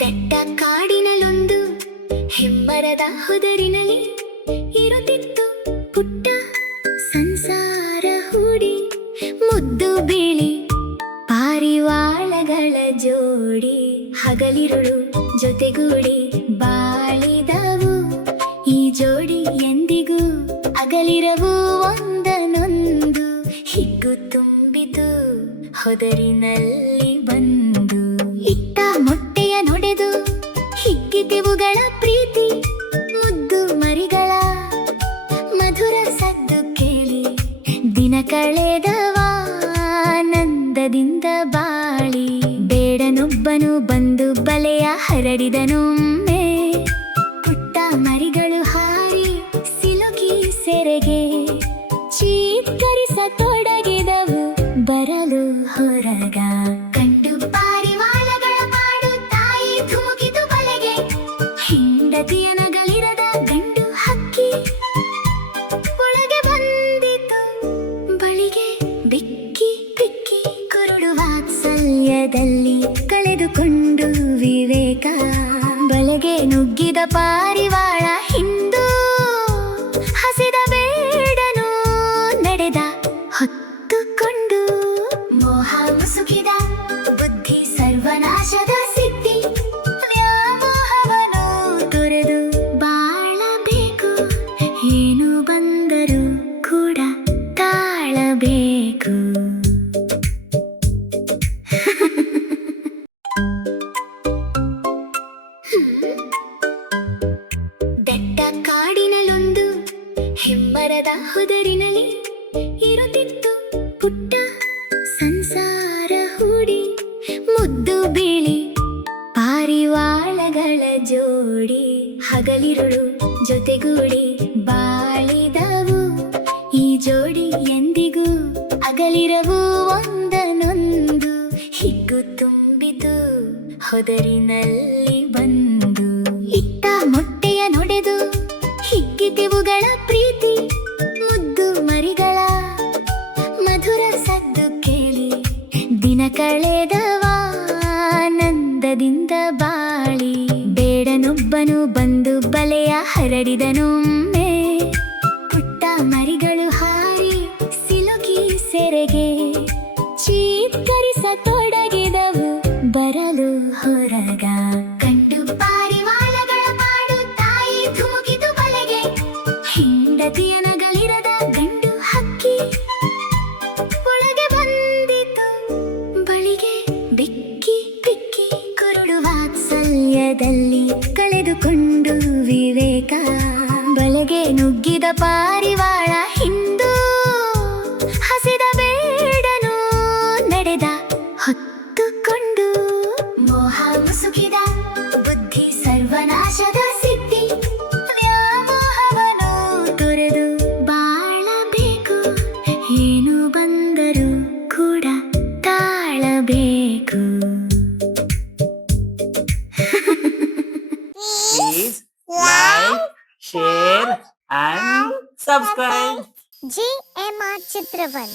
ದಟ್ಟ ಕಾಡಿನಲ್ಲೊಂದು ಹೆಮ್ಮರದ ಹೊದರಿನಲ್ಲಿ ಇರುತ್ತಿತ್ತು ಪುಟ್ಟ ಸಂಸಾರ ಹೂಡಿ, ಮುದ್ದು ಬಿಳಿ ಪಾರಿವಾಳಗಳ ಜೋಡಿ. ಹಗಲಿರುಳು ಜೊತೆಗೂಡಿ ಬಾಳಿದವು ಈ ಜೋಡಿ, ಎಂದಿಗೂ ಅಗಲಿರವು ಒಂದನೊಂದು. ಹಿಗ್ಗು ತುಂಬಿತು ಹೊದರಿನಲ್ಲಿ ಬಂದು, ಇಟ್ಟ ಮೊಟ್ಟೆಯ ನೊಡೆದು ಹಿಗ್ಗಿದೆವುಗಳ ಪ್ರೀತಿ. ಮುದ್ದು ಮರಿಗಳ ಮಧುರ ಸದ್ದು ಕೇಳಿ ದಿನ ಕಳೆದವ ಆನಂದದಿಂದ ಬಾಳಿ. ಬೇಡನೊಬ್ಬನು ಬಂದು ಬಲೆಯ ಹರಡಿದನೊಮ್ಮೆ, ಪುಟ್ಟ ಮರಿಗಳು ಹಾರಿ ಸಿಲುಕಿ ಸೆರೆಗೆ ಚೀತ್ಕರಿಸತೊಡಗಿದವು ಬರಲು ಹೊರಗ. ಕಂಡು ಪಾರಿವಾಳಗಳ ಪಾಡು ತಾಯಿ ಧುಮುಕಿತು ಬಲೆಗೆ, ಹೆಂಡತಿಯ ನಗಲಿರದ ಗಂಡು ಹಕ್ಕಿ ಒಳಗೆ ಬಂದಿತು ಬಳಿಗೆ. ಬಿಕ್ಕಿ ಬಿಕ್ಕಿ ಕುರುಡು ವಾತ್ಸಲ್ಯದಲ್ಲಿ ಕಳೆದುಕೊಂಡು ವಿವೇಕ, ಬಲೆಗೆ ನುಗ್ಗಿದ ಪಾರಿವಾಳ ಹಿಂದೂ ಹಸಿದ ಬೇಡನು ನಡೆದ ಹೊತ್ತುಕೊಂಡು. ಮೋಹ ಮುಸುಕಿದ ಬುದ್ಧಿ ಸರ್ವನಾಶದ ಸಿದ್ಧಿ, ವ್ಯಾಮೋಹವನ್ನು ತೊರೆದು ಬಾಳಬೇಕು. ಏನು ಬಂದರೂ ಕೂಡ ತಾಳಬೇಕು. ದಟ್ಟ ಕಾಡಿನಲ್ಲೊಂದು ಹೆಮ್ಮರದ ಹೊದರಿನಲ್ಲಿ ಇರುತ್ತಿತ್ತು ಪುಟ್ಟ ಸಂಸಾರ ಹೂಡಿ, ಮುದ್ದು ಬಿಳಿ ಪಾರಿವಾಳಗಳ ಜೋಡಿ. ಹಗಲಿರುಳು ಜೊತೆಗೂಡಿ ಬಾಳಿದವು ಈ ಜೋಡಿ, ಎಂದಿಗೂ ಅಗಲಿರವು ಒಂದನೊಂದು. ಹಿಗ್ಗು ತುಂಬಿತು ಹೊದರಿನಲ್ಲಿ ಬಂದು, ಇಟ್ಟ ಮೊಟ್ಟೆಯ ನೊಡೆದು ಹಿಗ್ಗಿದೆವುಗಳ ಪ್ರೀತಿ. ಮುದ್ದು ಮರಿಗಳ ಮಧುರ ಸದ್ದು ಕೇಳಿ ದಿನ ಕಳೆದವ ಆನಂದದಿಂದ ಬಾಳಿ. ಬೇಡನೊಬ್ಬನು ಬಂದು ಬಲೆಯ ಹರಡಿದನೊಮ್ಮೆ, ಪುಟ್ಟ ಮರಿಗಳು ಹಾರಿ ಸಿಲುಕಿ ಸೆರೆಗೆ ಚೀತ್ಕರಿಸತೊಡಗಿದವು ಬರಲು ಹೊರಗ. ಕಂಡು ಪಾರಿವಾಳಗಳ ಪಾಡು ತಾಯಿ ಧುಮುಕಿತು ಬಲೆಗೆ, ಹೆಂಡತಿಯ ನಗಲಿರದ ಗಂಡು ಹಕ್ಕಿ ಒಳಗೆ ಬಂದಿತು ಬಳಿಗೆ. ಬಿಕ್ಕಿ ಬಿಕ್ಕಿ ಕುರುಡು ವಾತ್ಸಲ್ಯದಲ್ಲಿ ಕಳೆದುಕೊಂಡು ವಿವೇಕ, ಬಲೆಗೆ ನುಗ್ಗಿದ ಪಾರಿವಾಳ ಹಿಂದೂ ಹಸಿದ ಬೇಡನು ನಡೆದ ಹೊತ್ತುಕೊಂಡು. ಮೋಹ ಮುಸುಕಿದ ಬುದ್ಧಿ ಸರ್ವನಾಶದ ಸಿದ್ಧಿ, ವ್ಯಾಮೋಹವನ್ನು ತೊರೆದು ಬಾಳಬೇಕು. ಏನು ಬಂದರೂ ಕೂಡ ತಾಳಬೇಕು. Please like, share and subscribe. JMR ಚಿತ್ರವನ್